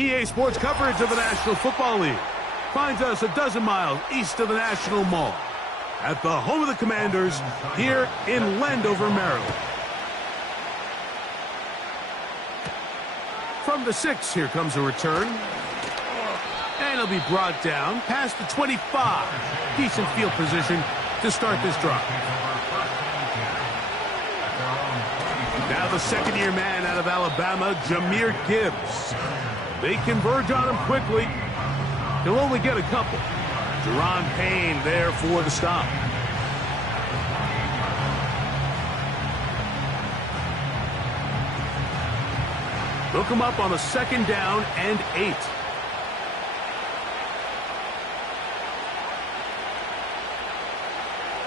EA Sports coverage of the National Football League finds us a dozen miles east of the National Mall at the home of the Commanders here in Landover, Maryland. From the 6, here comes a return. And it'll be brought down past the 25. Decent field position to start this drive. Now the second-year man out of Alabama, Jahmyr Gibbs. They converge on him quickly. He'll only get a couple. Jerron Payne there for the stop. Look him up on a 2nd down and 8.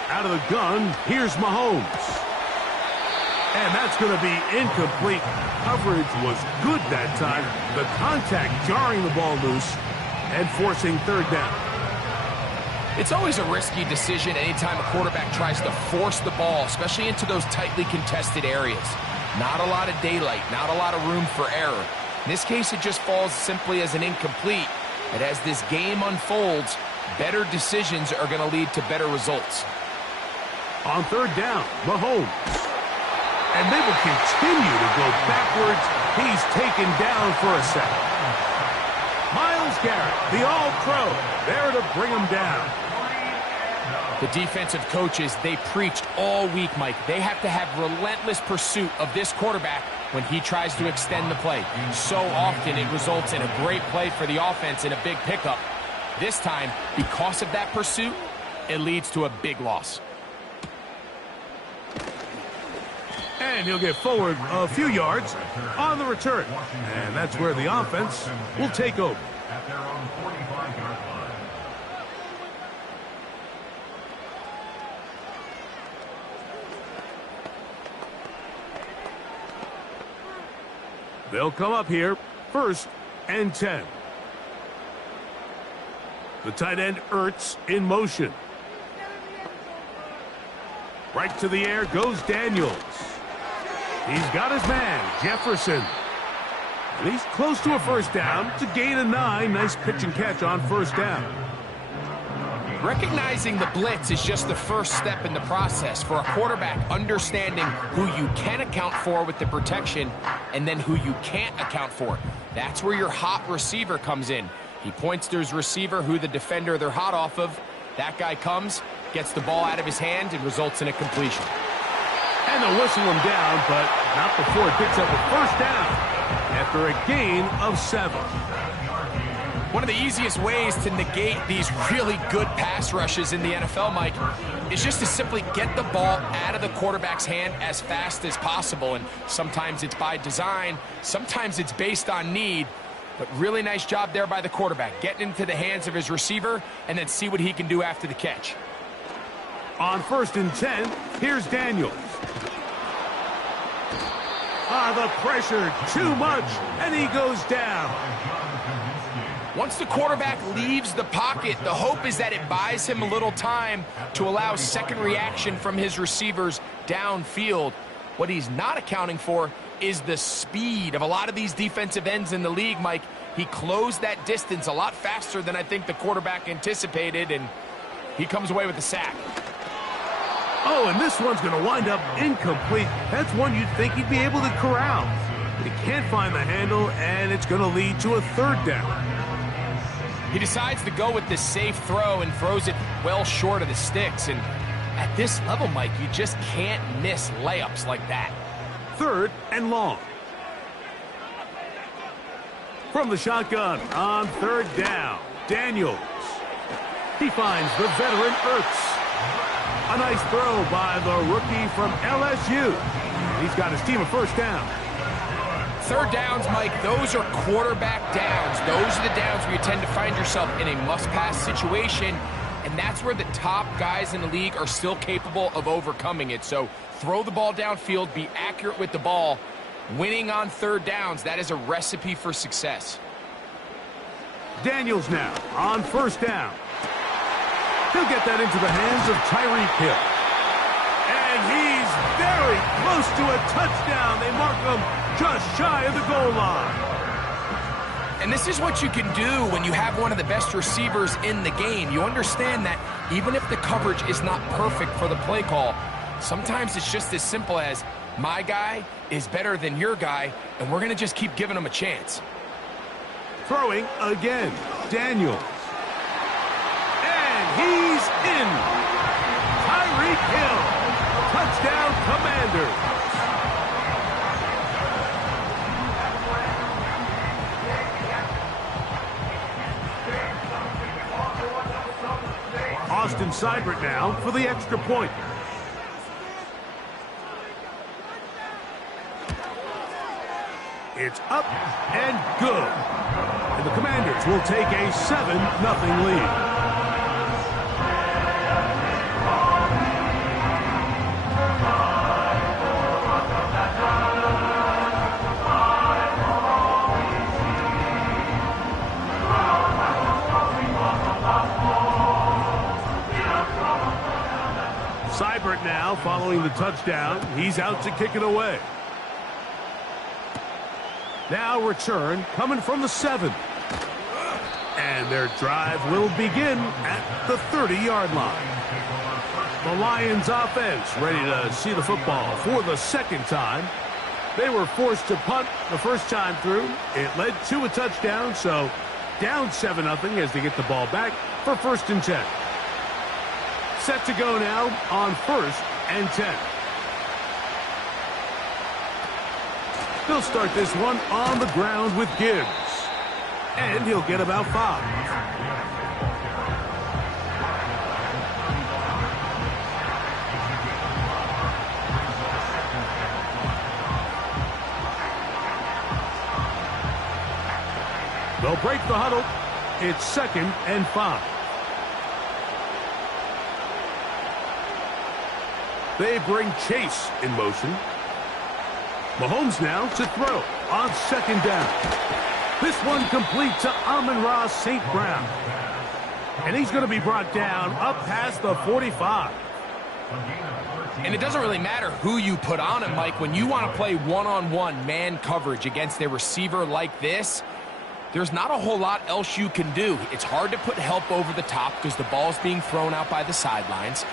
Out of the gun, here's Mahomes. And that's going to be incomplete. Coverage was good that time. The contact jarring the ball loose and forcing 3rd down. It's always a risky decision anytime a quarterback tries to force the ball, especially into those tightly contested areas. Not a lot of daylight, not a lot of room for error. In this case, it just falls simply as an incomplete. But as this game unfolds, better decisions are going to lead to better results. On 3rd down, Mahomes. And they will continue to go backwards. He's taken down for a second. Myles Garrett, the All-Pro, there to bring him down. The defensive coaches, they preached all week, Mike. They have to have relentless pursuit of this quarterback when he tries to extend the play. So often it results in a great play for the offense and a big pickup. This time, because of that pursuit, it leads to a big loss. And he'll get forward a few yards on the return. And that's where the offense will take over. At their own 45-yard line. They'll come up here, 1st and 10. The tight end Ertz in motion. Right to the air goes Daniels. He's got his man, Jefferson. And he's close to a 1st down. It's a gain of 9. Nice pitch and catch on 1st down. Recognizing the blitz is just the first step in the process for a quarterback, understanding who you can account for with the protection and then who you can't account for. That's where your hot receiver comes in. He points to his receiver, who the defender they're hot off of. That guy comes, gets the ball out of his hand, and results in a completion. And they'll whistle him down, but not before it picks up a 1st down after a gain of 7. One of the easiest ways to negate these really good pass rushes in the NFL, Mike, is just to simply get the ball out of the quarterback's hand as fast as possible. And sometimes it's by design, sometimes it's based on need. But really nice job there by the quarterback, getting into the hands of his receiver and then see what he can do after the catch. On 1st and 10, here's Daniels. The pressure, too much, and he goes down. Once the quarterback leaves the pocket, the hope is that it buys him a little time to allow second reaction from his receivers downfield. What he's not accounting for is the speed of a lot of these defensive ends in the league, Mike. He closed that distance a lot faster than I think the quarterback anticipated, and he comes away with the sack. Oh, and this one's going to wind up incomplete. That's one you'd think he'd be able to corral. But he can't find the handle, and it's going to lead to a 3rd down. He decides to go with the safe throw and throws it well short of the sticks. And at this level, Mike, you just can't miss layups like that. 3rd and long. From the shotgun on 3rd down, Daniels. He finds the veteran Ertz. A nice throw by the rookie from LSU. He's got his team a 1st down. 3rd downs, Mike, those are quarterback downs. Those are the downs where you tend to find yourself in a must-pass situation, and that's where the top guys in the league are still capable of overcoming it. So throw the ball downfield, be accurate with the ball. Winning on 3rd downs, that is a recipe for success. Daniels now on 1st down. He'll get that into the hands of Tyreek Hill. And he's very close to a touchdown. They mark him just shy of the goal line. And this is what you can do when you have one of the best receivers in the game. You understand that even if the coverage is not perfect for the play call, sometimes it's just as simple as, my guy is better than your guy, and we're going to just keep giving him a chance. Throwing again, Daniels. And he's in. Tyreek Hill. Touchdown, Commanders. Austin Seibert now for the extra point. It's up and good. And the Commanders will take a 7-0 lead. Seibert now following the touchdown. He's out to kick it away. Now return coming from the 7. And their drive will begin at the 30-yard line. The Lions offense ready to see the football for the second time. They were forced to punt the first time through. It led to a touchdown, so down 7-0 as they get the ball back for 1st and 10. Set to go now on 1st and 10. They'll start this one on the ground with Gibbs. And he'll get about 5. They'll break the huddle. It's 2nd and 5. They bring Chase in motion. Mahomes now to throw on 2nd down. This one complete to Amon-Ra St. Brown. And he's going to be brought down up past the 45. And it doesn't really matter who you put on him, Mike. When you want to play one-on-one man coverage against a receiver like this, there's not a whole lot else you can do. It's hard to put help over the top because the ball's being thrown out by the sidelines.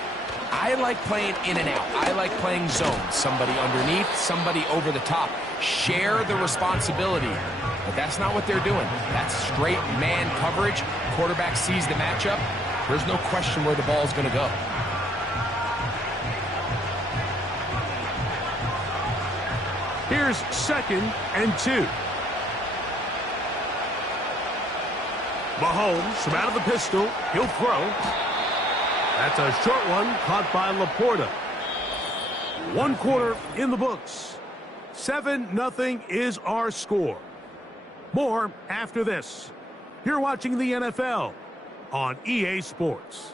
I like playing in and out. I like playing zone. Somebody underneath, somebody over the top. Share the responsibility. But that's not what they're doing. That's straight man coverage. Quarterback sees the matchup. There's no question where the ball is going to go. Here's 2nd and 2. Mahomes from out of the pistol. He'll throw. That's a short one caught by Laporta. 1 quarter in the books. 7-0 is our score. More after this. You're watching the NFL on EA Sports.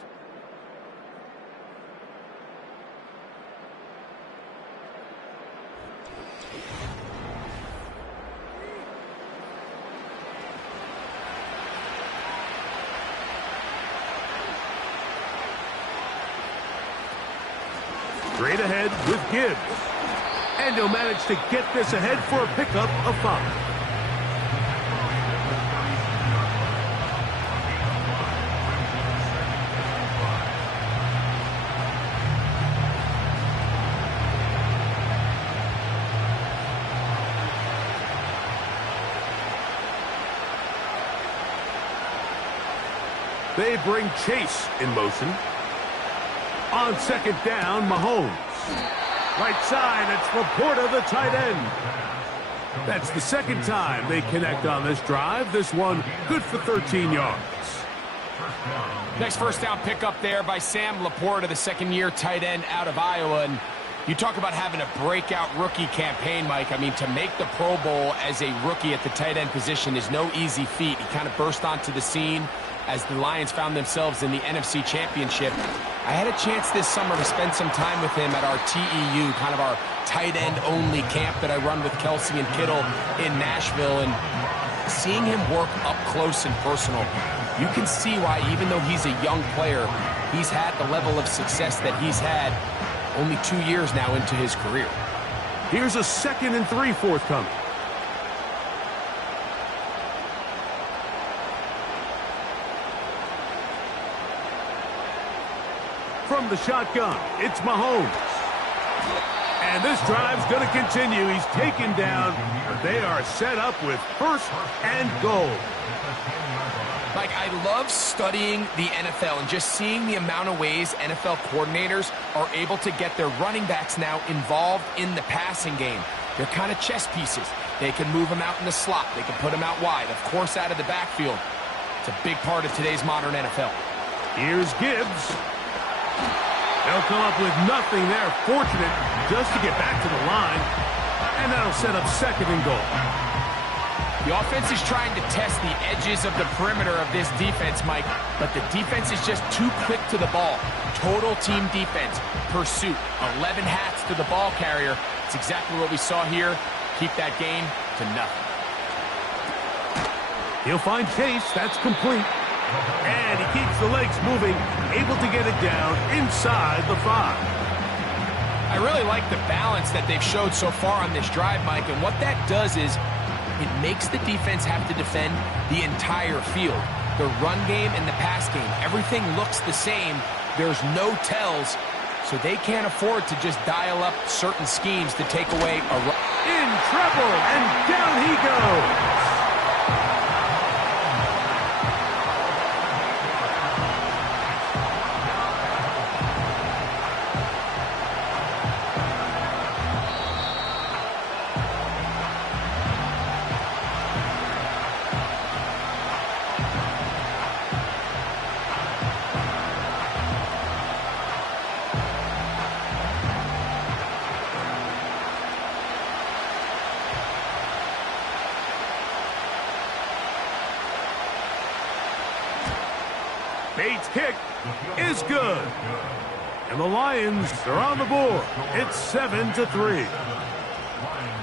Straight ahead with Gibbs. And he'll manage to get this ahead for a pickup of 5. They bring Chase in motion. On 2nd down, Mahomes. Right side, it's Laporta, the tight end. That's the 2nd time they connect on this drive. This one good for 13 yards. Nice first down pickup there by Sam Laporta, the 2nd-year tight end out of Iowa. And you talk about having a breakout rookie campaign, Mike. I mean, to make the Pro Bowl as a rookie at the tight end position is no easy feat. He kind of burst onto the scene as the Lions found themselves in the NFC Championship. I had a chance this summer to spend some time with him at our TEU, kind of our tight end only camp that I run with Kelsey and Kittle in Nashville, and seeing him work up close and personal, you can see why, even though he's a young player, he's had the level of success that he's had only 2 years now into his career. Here's a 2nd and 3 forthcoming. From the shotgun, it's Mahomes. And this drive's going to continue. He's taken down. They are set up with first and goal. Mike, I love studying the NFL and just seeing the amount of ways NFL coordinators are able to get their running backs now involved in the passing game. They're kind of chess pieces. They can move them out in the slot. They can put them out wide, of course, out of the backfield. It's a big part of today's modern NFL. Here's Gibbs. They'll come up with nothing there. Fortunate just to get back to the line. And that'll set up second and goal. The offense is trying to test the edges of the perimeter of this defense, Mike, but the defense is just too quick to the ball. Total team defense, pursuit, 11 hats to the ball carrier. It's exactly what we saw here. Keep that game to nothing. He'll find Chase. That's complete. And he keeps the legs moving, able to get it down inside the 5. I really like the balance that they've showed so far on this drive, Mike, and what that does is it makes the defense have to defend the entire field. The run game and the pass game, everything looks the same. There's no tells, so they can't afford to just dial up certain schemes to take away a run. In trouble, and down he goes. Bates' kick is good. And the Lions are on the board. It's 7-3.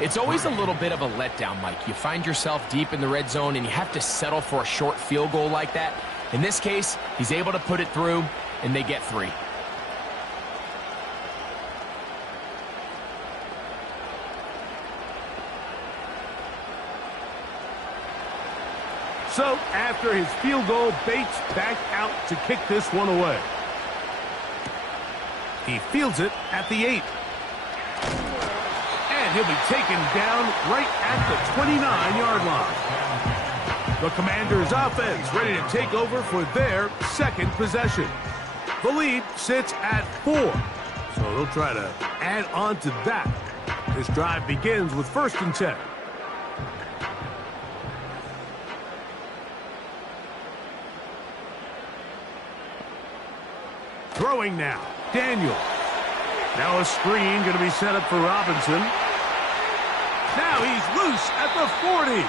It's always a little bit of a letdown, Mike. You find yourself deep in the red zone and you have to settle for a short field goal like that. In this case, he's able to put it through and they get 3. So, after his field goal, Bates back out to kick this one away. He fields it at the 8. And he'll be taken down right at the 29-yard line. The Commanders' offense ready to take over for their second possession. The lead sits at 4. So they'll try to add on to that. This drive begins with 1st and 10. Throwing now, Daniel. Now a screen going to be set up for Robinson. Now he's loose at the 40.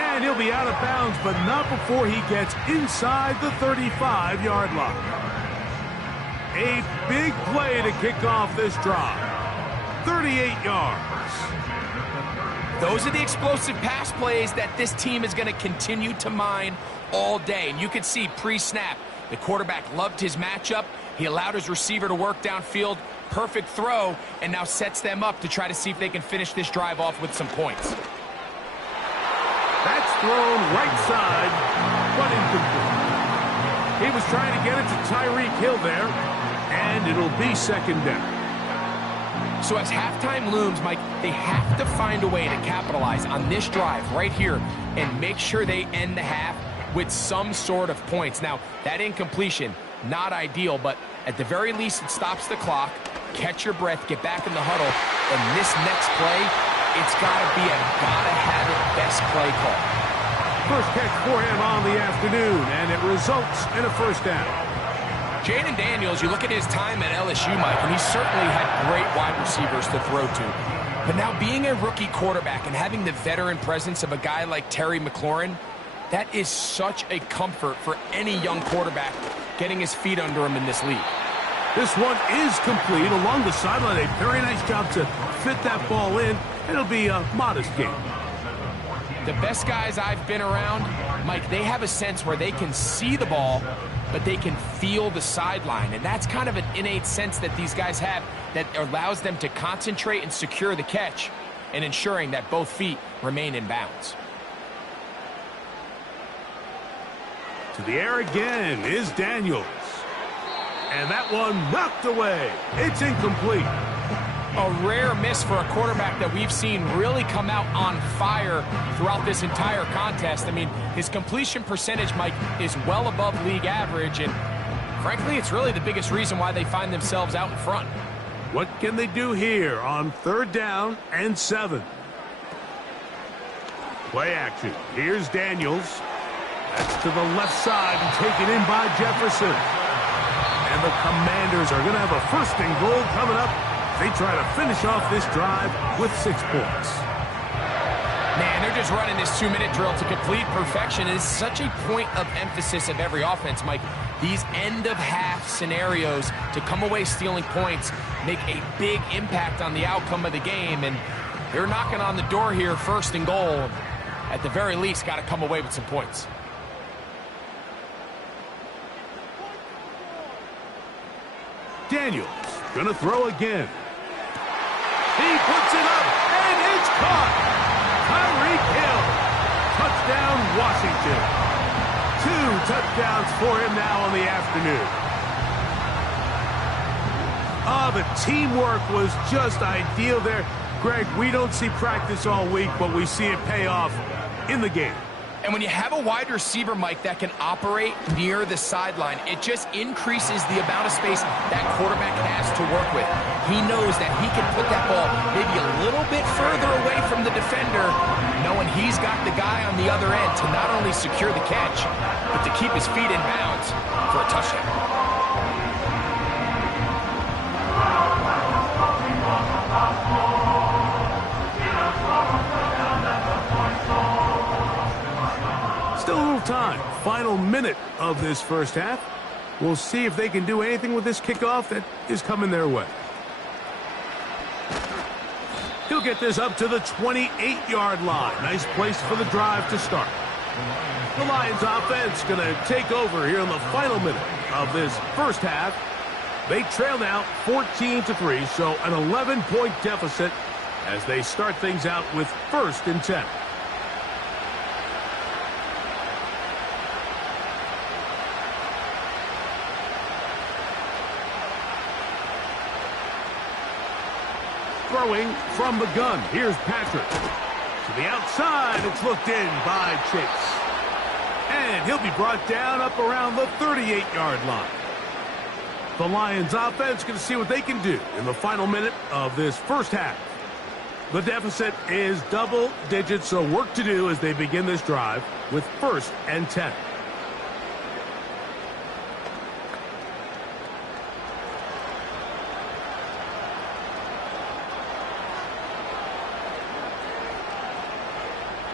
And he'll be out of bounds, but not before he gets inside the 35-yard line. A big play to kick off this drive. 38 yards. Those are the explosive pass plays that this team is going to continue to mine all day. And you can see pre-snap, the quarterback loved his matchup. He allowed his receiver to work downfield. Perfect throw, and now sets them up to try to see if they can finish this drive off with some points. That's thrown right side, but incomplete. He was trying to get it to Tyreek Hill there, and it'll be 2nd down. So as halftime looms, Mike, they have to find a way to capitalize on this drive right here and make sure they end the half with some sort of points. Now, that incompletion, not ideal, but at the very least, it stops the clock. Catch your breath, get back in the huddle, and this next play, it's got to be a gotta-have-it best play call. First catch for him on the afternoon, and it results in a 1st down. Jaden Daniels, you look at his time at LSU, Mike, and he certainly had great wide receivers to throw to. But now being a rookie quarterback and having the veteran presence of a guy like Terry McLaurin, that is such a comfort for any young quarterback getting his feet under him in this league. This one is complete along the sideline. A very nice job to fit that ball in. It'll be a modest game. The best guys I've been around, Mike, they have a sense where they can see the ball, but they can feel the sideline. And that's kind of an innate sense that these guys have that allows them to concentrate and secure the catch and ensuring that both feet remain in bounds. To the air again is Daniels. And that one knocked away. It's incomplete. A rare miss for a quarterback that we've seen really come out on fire throughout this entire contest. I mean, his completion percentage, Mike, is well above league average, and frankly, it's really the biggest reason why they find themselves out in front. What can they do here on 3rd down and 7? Play action. Here's Daniels. That's to the left side and taken in by Jefferson. And the Commanders are going to have a 1st and goal coming up. They try to finish off this drive with 6 points. Man, they're just running this 2-minute drill to complete perfection. It's such a point of emphasis of every offense, Mike. These end-of-half scenarios to come away stealing points make a big impact on the outcome of the game, and they're knocking on the door here, 1st and goal. At the very least, got to come away with some points. Daniels gonna throw again. He puts it up, and it's caught. Tyreek Hill. Touchdown, Washington. 2 touchdowns for him now on the afternoon. Oh, the teamwork was just ideal there. Greg, we don't see practice all week, but we see it pay off in the game. And when you have a wide receiver, Mike, that can operate near the sideline, it just increases the amount of space that quarterback has to work with. He knows that he can put that ball maybe a little bit further away from the defender, knowing he's got the guy on the other end to not only secure the catch, but to keep his feet in bounds for a touchdown. Still a little time. Final minute of this 1st half. We'll see if they can do anything with this kickoff that is coming their way. He'll get this up to the 28-yard line. Nice place for the drive to start. The Lions offense going to take over here in the final minute of this 1st half. They trail now 14-3, so an 11-point deficit as they start things out with 1st and 10. Throwing from the gun. Here's Patrick. To the outside. It's looked in by Chase. And he'll be brought down up around the 38-yard line. The Lions offense going to see what they can do in the final minute of this 1st half. The deficit is double digits, so work to do as they begin this drive with 1st and 10.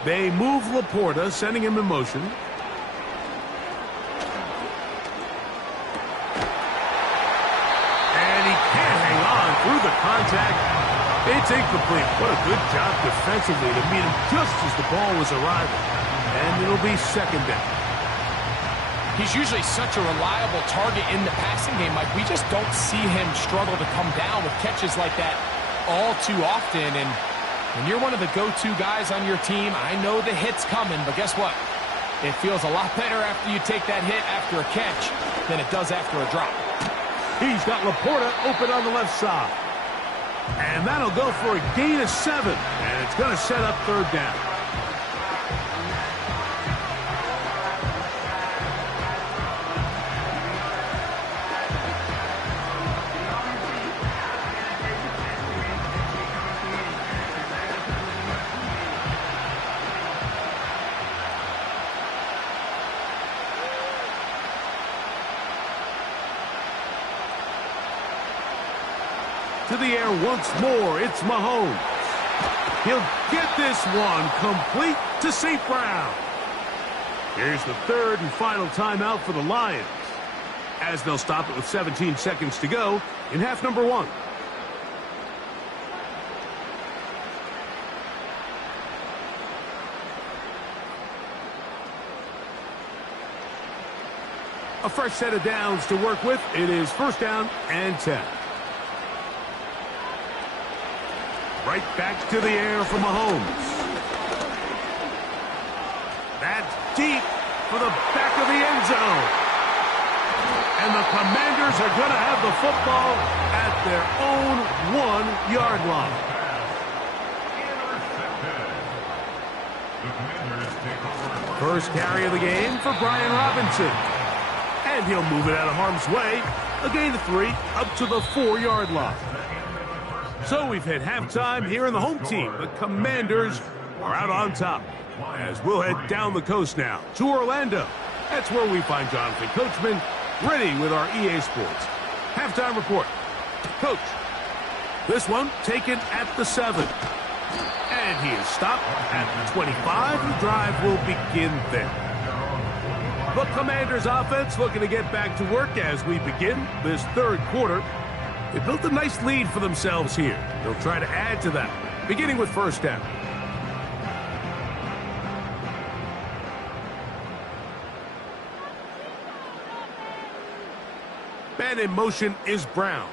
They move Laporta, sending him in motion. And he can't hang on through the contact. It's incomplete. What a good job defensively to meet him just as the ball was arriving. And it'll be 2nd down. He's usually such a reliable target in the passing game, Mike. We just don't see him struggle to come down with catches like that all too often. And when you're one of the go-to guys on your team, I know the hit's coming, but guess what? It feels a lot better after you take that hit after a catch than it does after a drop. He's got Laporta open on the left side. And that'll go for a gain of 7. And it's going to set up 3rd down. To the air once more, it's Mahomes. He'll get this one complete to St. Brown. Here's the 3rd and final timeout for the Lions, as they'll stop it with 17 seconds to go in half number 1. A fresh set of downs to work with. It is 1st down and 10. Right back to the air for Mahomes. That's deep for the back of the end zone. And the Commanders are going to have the football at their own 1-yard line. First carry of the game for Brian Robinson. And he'll move it out of harm's way. A gain of 3 up to the 4-yard line. So we've hit halftime here in the home team. The Commanders are out on top. As we'll head down the coast now to Orlando. That's where we find Jonathan Coachman ready with our EA Sports halftime report. Coach, this one taken at the 7. And he is stopped at the 25. The drive will begin there. The Commanders offense looking to get back to work as we begin this third quarter. They built a nice lead for themselves here. They'll try to add to that, beginning with first down. Man in motion is Brown.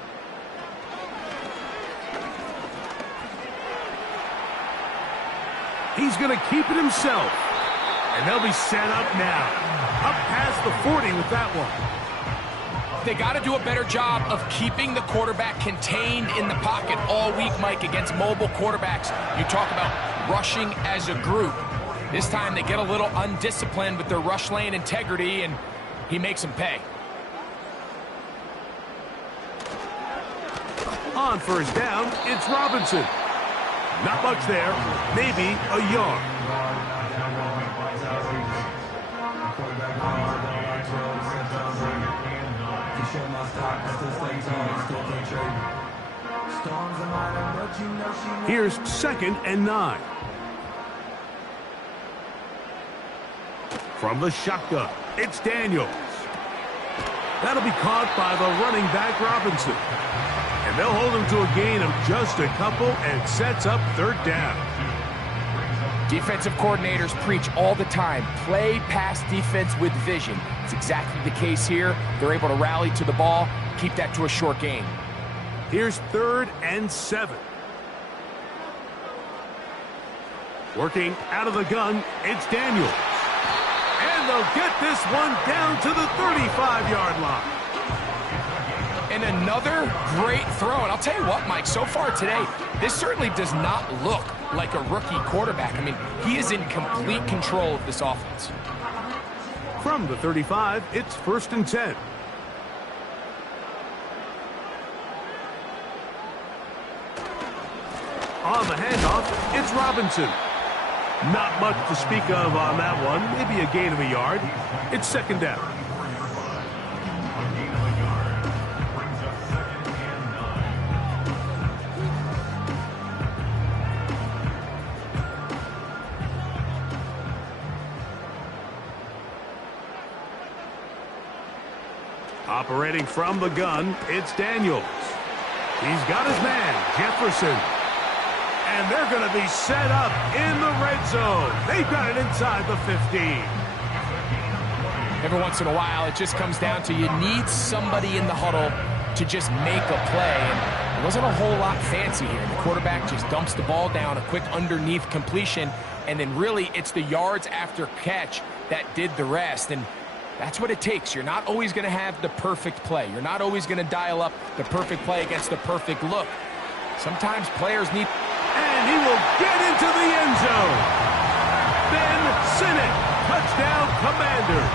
He's going to keep it himself. And they'll be set up now. Up past the 40 with that one. They got to do a better job of keeping the quarterback contained in the pocket all week, Mike, against mobile quarterbacks. You talk about rushing as a group. This time they get a little undisciplined with their rush lane integrity, and he makes them pay. On first down, it's Robinson. Not much there, maybe a yard. Here's 2nd and 9. From the shotgun, it's Daniels. That'll be caught by the running back Robinson. And they'll hold him to a gain of just a couple and sets up third down. Defensive coordinators preach all the time, play pass defense with vision. It's exactly the case here. They're able to rally to the ball, keep that to a short gain. Here's 3rd and 7. Working out of the gun, it's Daniels. And they'll get this one down to the 35-yard line. And another great throw. And I'll tell you what, Mike, so far today, this certainly does not look like a rookie quarterback. I mean, he is in complete control of this offense. From the 35, it's 1st and 10. On the handoff, it's Robinson. Not much to speak of on that one. Maybe a gain of a yard. It's 2nd down. Operating from the gun, it's Daniels. He's got his man, Jefferson. And they're going to be set up in the red zone. They've got it inside the 15. Every once in a while, it just comes down to you need somebody in the huddle to just make a play. And it wasn't a whole lot fancy here. The quarterback just dumps the ball down, a quick underneath completion, and then really it's the yards after catch that did the rest. And that's what it takes. You're not always going to have the perfect play. You're not always going to dial up the perfect play against the perfect look. Sometimes players need... And he will get into the end zone. Ben Sinnott, touchdown Commanders.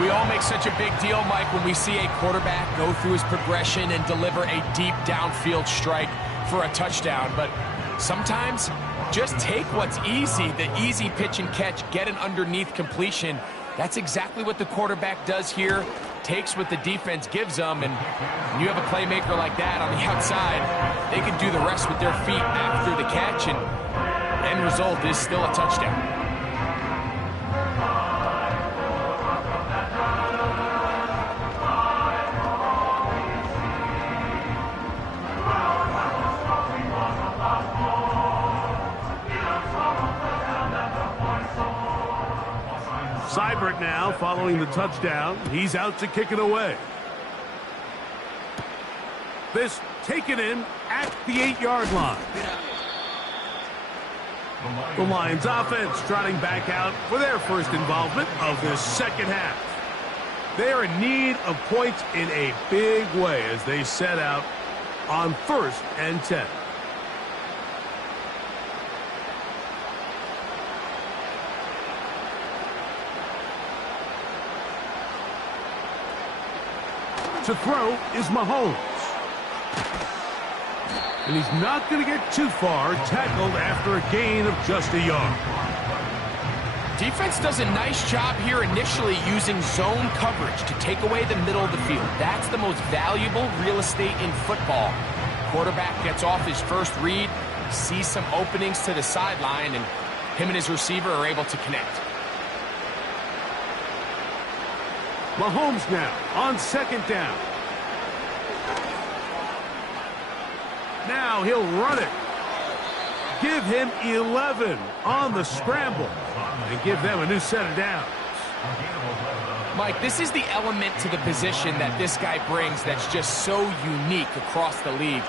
We all make such a big deal, Mike, when we see a quarterback go through his progression and deliver a deep downfield strike for a touchdown. But sometimes just take what's easy, the easy pitch and catch, get an underneath completion. That's exactly what the quarterback does here. Takes what the defense gives them, and when you have a playmaker like that on the outside, they can do the rest with their feet after the catch, and end result is still a touchdown. Seibert now following the touchdown. He's out to kick it away. This taken in at the 8-yard line. The Lions offense trotting back out for their first involvement of this second half. They are in need of points in a big way as they set out on 1st and 10. To throw is Mahomes. And he's not going to get too far, tackled after a gain of just a yard. Defense does a nice job here initially using zone coverage to take away the middle of the field. That's the most valuable real estate in football. Quarterback gets off his first read, sees some openings to the sideline, and him and his receiver are able to connect. Mahomes now on 2nd down. Now he'll run it. Give him 11 on the scramble and give them a new set of downs. Mike, this is the element to the position that this guy brings that's just so unique across the league.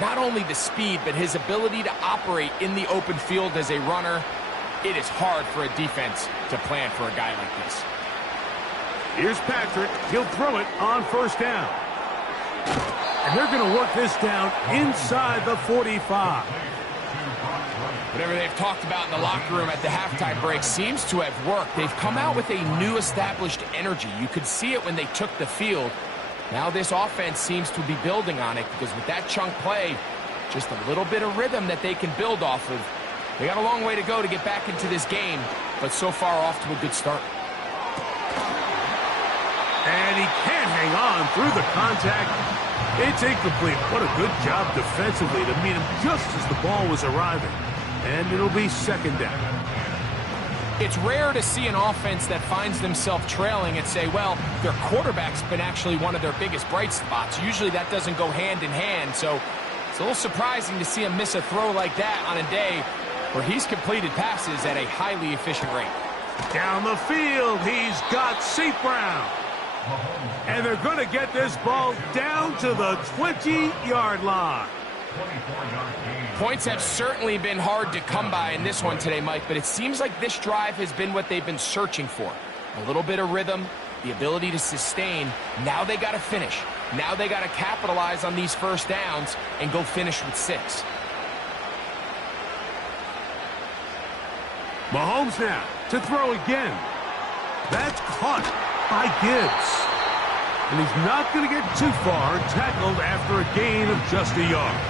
Not only the speed, but his ability to operate in the open field as a runner. It is hard for a defense to plan for a guy like this. Here's Patrick. He'll throw it on 1st down. And they're going to work this down inside the 45. Whatever they've talked about in the locker room at the halftime break seems to have worked. They've come out with a new established energy. You could see it when they took the field. Now this offense seems to be building on it because with that chunk play, just a little bit of rhythm that they can build off of. They got a long way to go to get back into this game, but so far off to a good start. And he can't hang on through the contact. It's incomplete. What a good job defensively to meet him just as the ball was arriving. And it'll be 2nd down. It's rare to see an offense that finds themselves trailing and say, well, their quarterback's been actually one of their biggest bright spots. Usually that doesn't go hand in hand, so it's a little surprising to see him miss a throw like that on a day where he's completed passes at a highly efficient rate. Down the field, he's got St. Brown. And they're going to get this ball down to the 20-yard line. Points have certainly been hard to come by in this one today, Mike, but it seems like this drive has been what they've been searching for. A little bit of rhythm, the ability to sustain. Now they got to finish. Now they got to capitalize on these 1st downs and go finish with 6. Mahomes now to throw again. That's caught by Gibbs. And he's not going to get too far, tackled after a gain of just a yard.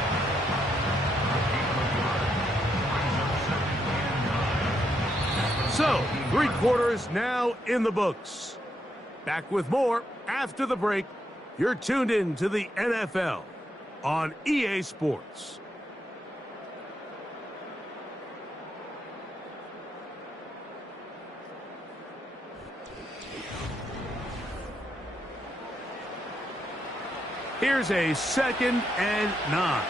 So, 3 quarters now in the books. Back with more after the break. You're tuned in to the NFL on EA Sports. Here's a 2nd and 9.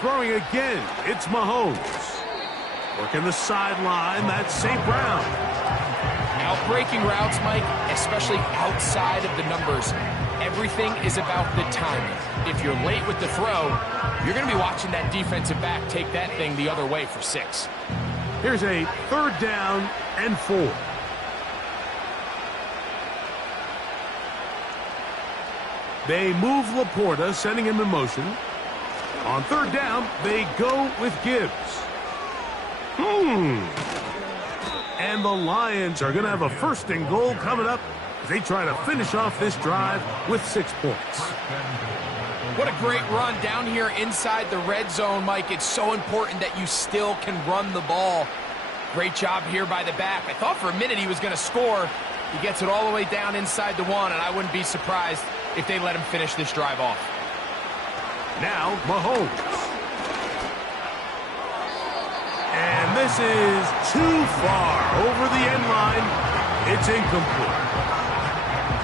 Throwing again, it's Mahomes. Working the sideline, that's St. Brown. Out-breaking routes, Mike, especially outside of the numbers, everything is about the timing. If you're late with the throw, you're going to be watching that defensive back take that thing the other way for 6. Here's a 3rd down and 4. They move Laporta, sending him in motion. On 3rd down, they go with Gibbs. And the Lions are going to have a 1st and goal coming up as they try to finish off this drive with 6 points. What a great run down here inside the red zone, Mike. It's so important that you still can run the ball. Great job here by the back. I thought for a minute he was going to score. He gets it all the way down inside the 1, and I wouldn't be surprised if they let him finish this drive off. Now, Mahomes. And this is too far over the end line. It's incomplete.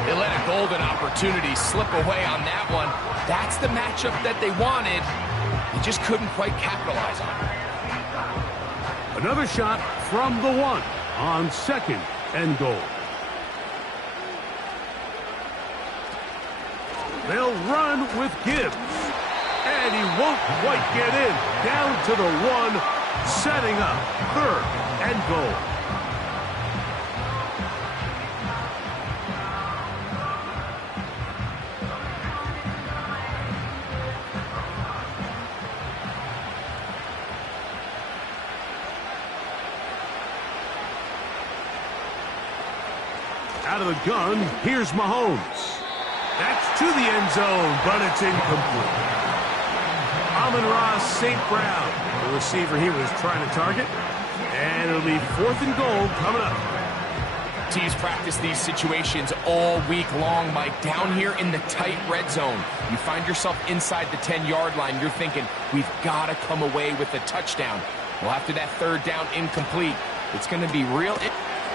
They let a golden opportunity slip away on that one. That's the matchup that they wanted. They just couldn't quite capitalize on it. Another shot from the 1 on 2nd and goal. They'll run with Gibbs. And he won't quite get in. Down to the 1, setting up 3rd and goal. Out of the gun, here's Mahomes. That's to the end zone, but it's incomplete. Amon-Ra St. Brown, the receiver he was trying to target. And it'll be 4th and goal coming up. Teams practice these situations all week long, Mike. Down here in the tight red zone, you find yourself inside the 10-yard line. You're thinking, we've got to come away with a touchdown. Well, after that 3rd down incomplete, it's going to be real.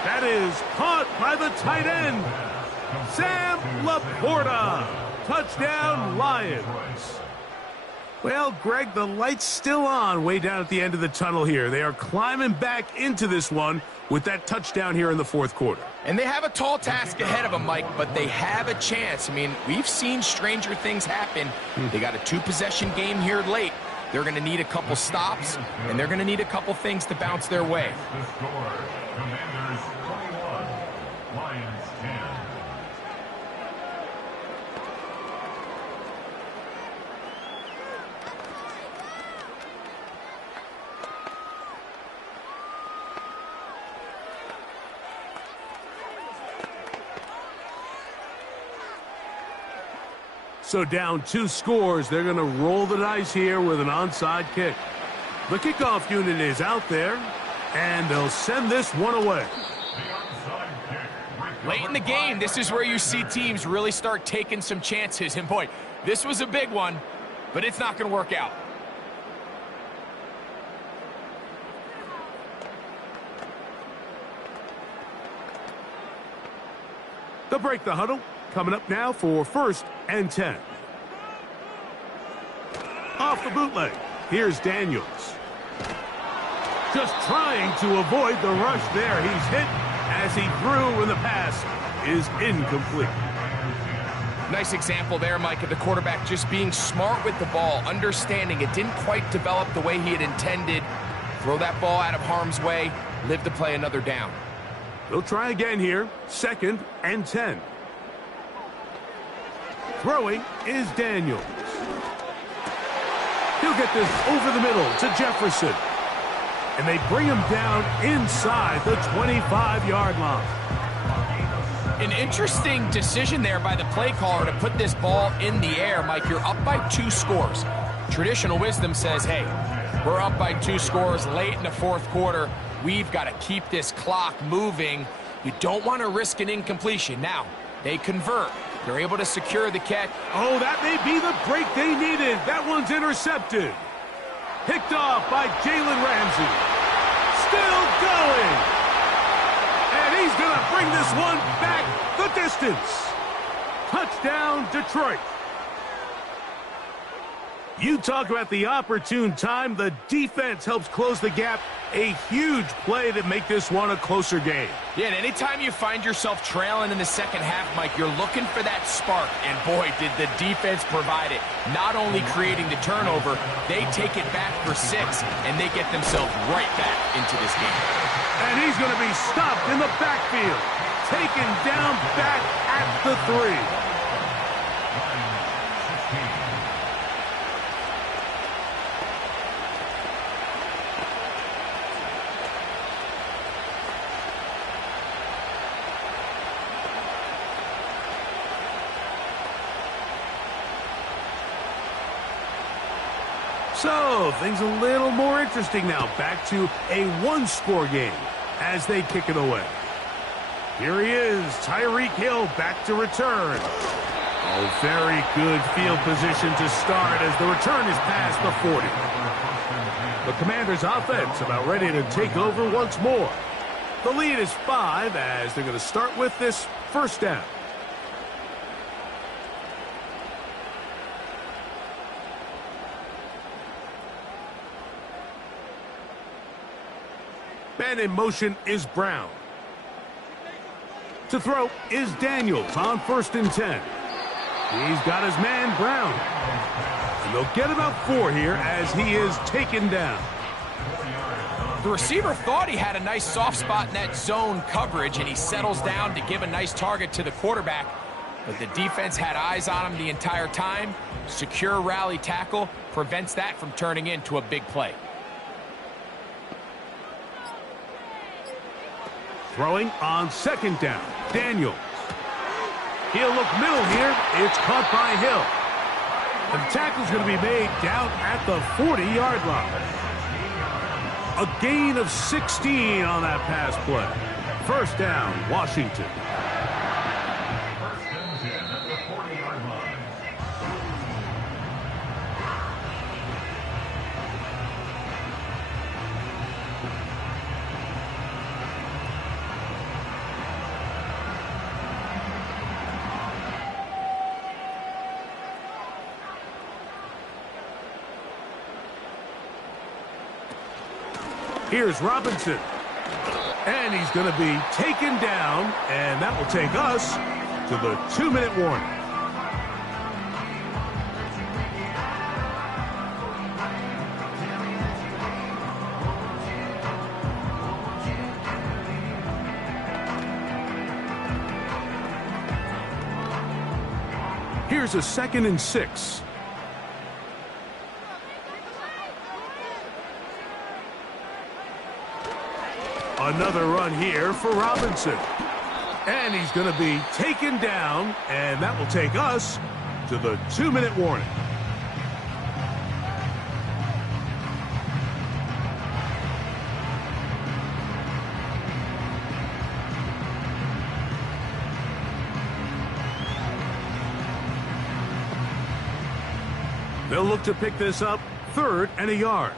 That is caught by the tight end, Sam Laporta. Touchdown, Lions. Well, Greg, the light's still on way down at the end of the tunnel here. They are climbing back into this one with that touchdown here in the 4th quarter. And they have a tall task ahead of them, Mike, but they have a chance. I mean, we've seen stranger things happen. They got a 2-possession game here late. They're going to need a couple stops, and they're going to need a couple things to bounce their way. The score, Commanders 21, Lions 10. So down 2 scores, they're going to roll the dice here with an onside kick. The kickoff unit is out there, and they'll send this one away. Late in the game, this is where you see teams really start taking some chances. And boy, this was a big one, but it's not going to work out. They'll break the huddle. Coming up now for 1st and 10. Off the bootleg, here's Daniels. Just trying to avoid the rush there. He's hit as he threw when the pass is incomplete. Nice example there, Mike, of the quarterback just being smart with the ball, understanding it didn't quite develop the way he had intended. Throw that ball out of harm's way, live to play another down. They'll try again here, 2nd and 10. Throwing is Daniels. He'll get this over the middle to Jefferson. And they bring him down inside the 25-yard line. An interesting decision there by the play caller to put this ball in the air. Mike, you're up by 2 scores. Traditional wisdom says, hey, we're up by 2 scores late in the 4th quarter. We've got to keep this clock moving. You don't want to risk an incompletion. Now, they convert. They're able to secure the catch. Oh, that may be the break they needed. That one's intercepted. Picked off by Jalen Ramsey. Still going. And he's going to bring this one back the distance. Touchdown, Detroit. You talk about the opportune time. The defense helps close the gap. A huge play to make this one a closer game. Yeah, and anytime you find yourself trailing in the 2nd half, Mike, you're looking for that spark. And boy, did the defense provide it. Not only creating the turnover, they take it back for 6, and they get themselves right back into this game. And he's going to be stopped in the backfield. Taken down back at the 3. So, things a little more interesting now. Back to a 1-score game as they kick it away. Here he is, Tyreek Hill back to return. Oh, very good field position to start as the return is past the 40. The Commanders' offense about ready to take over once more. The lead is 5 as they're going to start with this 1st down. Man in motion is Brown. To throw is Daniels on 1st and 10. He's got his man Brown. And they'll get about 4 here as he is taken down. The receiver thought he had a nice soft spot in that zone coverage, and he settles down to give a nice target to the quarterback. But the defense had eyes on him the entire time. Secure rally tackle prevents that from turning into a big play. Throwing on second down. Daniels. He'll look middle here. It's caught by Hill. And the tackle's going to be made down at the 40-yard line. A gain of 16 on that pass play. First down, Washington. First and 10 at the 40-yard line. Here's Robinson. And he's going to be taken down, and that will take us to the 2-minute warning. Here's a 2nd and 6. Another run here for Robinson. And he's going to be taken down, and that will take us to the 2-minute warning. They'll look to pick this up 3rd and a yard.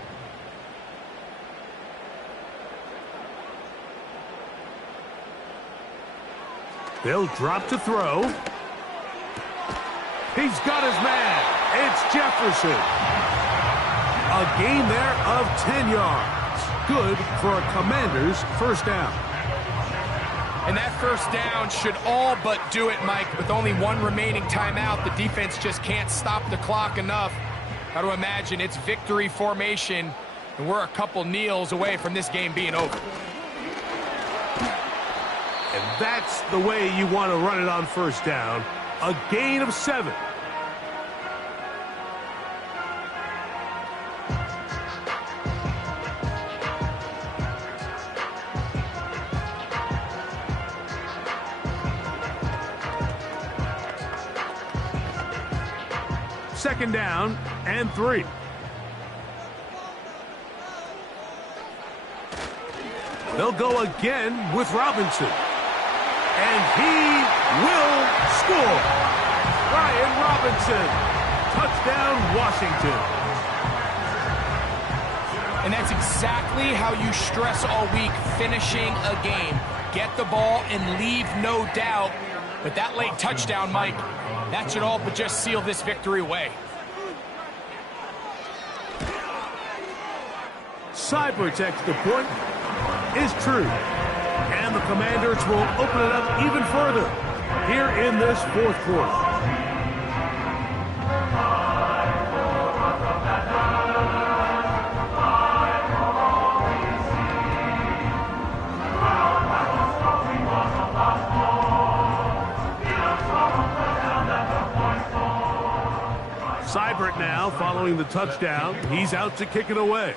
They'll drop to throw. He's got his man. It's Jefferson. A gain there of 10 yards. Good for a Commanders first down. And that first down should all but do it, Mike. With only one remaining timeout, the defense just can't stop the clock enough. Got to imagine it's victory formation, and we're a couple kneels away from this game being over. And that's the way you want to run it on first down. A gain of 7. Second down and 3. They'll go again with Robinson. And he will score. Ryan Robinson. Touchdown, Washington. And that's exactly how you stress all week, finishing a game. Get the ball and leave no doubt. But that late touchdown, Mike, that should all but just seal this victory away. Seibert's extra point is true. And the Commanders will open it up even further here in this 4th quarter. Seibert now following the touchdown. He's out to kick it away.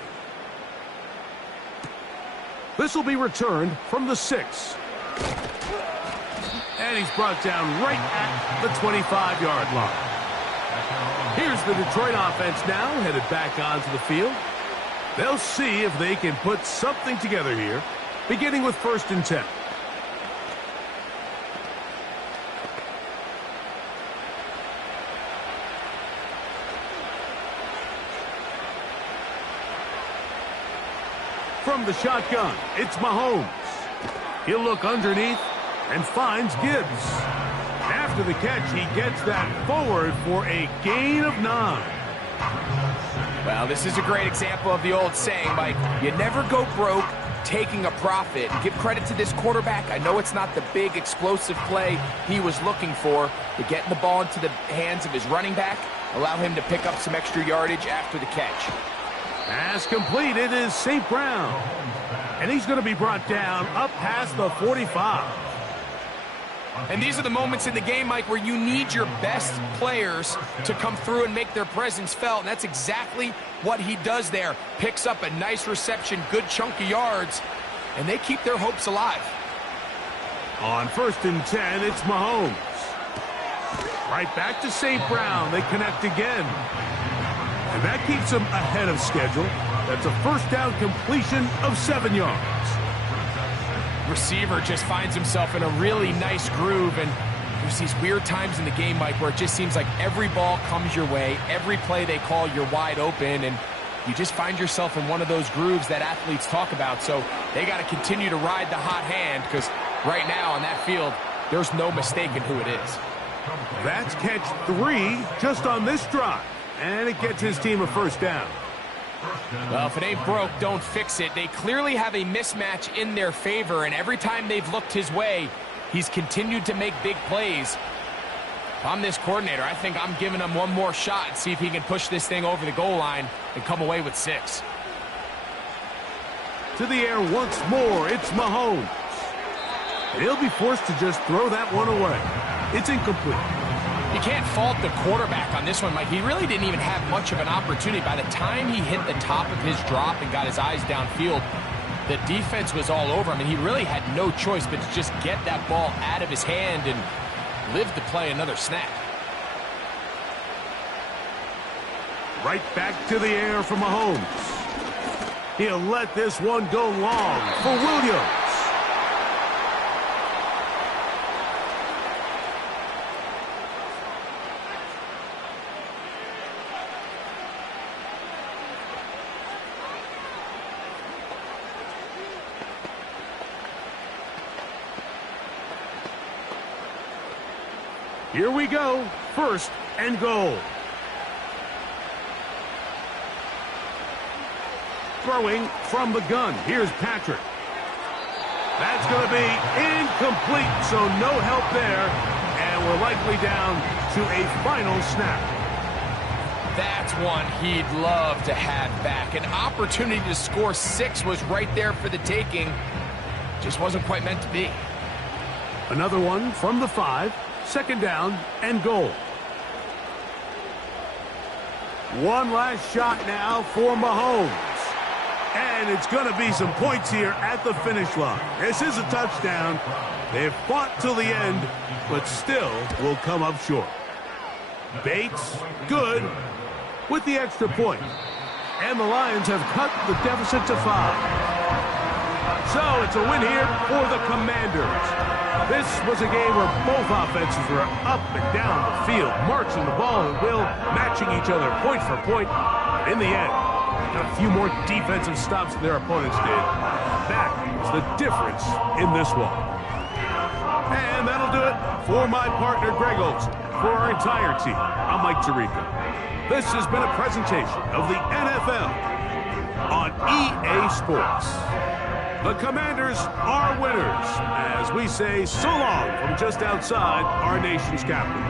This will be returned from the 6. And he's brought down right at the 25-yard line. Here's the Detroit offense now, headed back onto the field. They'll see if they can put something together here, beginning with 1st and 10. From the shotgun, it's Mahomes. He'll look underneath and finds Gibbs. After the catch, he gets that forward for a gain of 9. Well, this is a great example of the old saying, Mike, you never go broke taking a profit. Give credit to this quarterback. I know it's not the big explosive play he was looking for, but getting the ball into the hands of his running back, allow him to pick up some extra yardage after the catch. Pass completed is St. Brown. And he's going to be brought down up past the 45. And these are the moments in the game, Mike, where you need your best players to come through and make their presence felt. And that's exactly what he does there. Picks up a nice reception, good chunk of yards, and they keep their hopes alive. On 1st and 10, it's Mahomes. Right back to St. Brown. They connect again. And that keeps them ahead of schedule. That's a first down completion of 7 yards. Receiver just finds himself in a really nice groove, and there's these weird times in the game, Mike, where it just seems like every ball comes your way, every play they call, you're wide open, and you just find yourself in one of those grooves that athletes talk about. So they got to continue to ride the hot hand, because right now on that field, there's no mistaking who it is. That's catch 3 just on this drive, and it gets his team a first down. Well, if it ain't broke, don't fix it. They clearly have a mismatch in their favor, and every time they've looked his way, he's continued to make big plays. If I'm this coordinator, I think I'm giving him one more shot and see if he can push this thing over the goal line and come away with 6. To the air once more, it's Mahomes. And he'll be forced to just throw that one away. It's incomplete. You can't fault the quarterback on this one, Mike. He really didn't even have much of an opportunity. By the time he hit the top of his drop and got his eyes downfield, the defense was all over him, and he really had no choice but to just get that ball out of his hand and live to play another snap. Right back to the air for Mahomes. He'll let this one go long for Williams. Here we go. 1st and goal. Throwing from the gun. Here's Patrick. That's going to be incomplete, so no help there. And we're likely down to a final snap. That's one he'd love to have back. An opportunity to score 6 was right there for the taking. Just wasn't quite meant to be. Another one from the 5. 2nd down and goal. One last shot now for Mahomes. And it's going to be some points here at the finish line. This is a touchdown. They've fought till the end, but still will come up short. Bates, good, with the extra point. And the Lions have cut the deficit to 5. So it's a win here for the Commanders. This was a game where both offenses were up and down the field, marching the ball at will, matching each other point for point. In the end, got a few more defensive stops than their opponents did. That was the difference in this one. And that'll do it for my partner, Greg Olson. For our entire team, I'm Mike Tirico. This has been a presentation of the NFL on EA Sports. The Commanders are winners, as we say so long from just outside our nation's capital.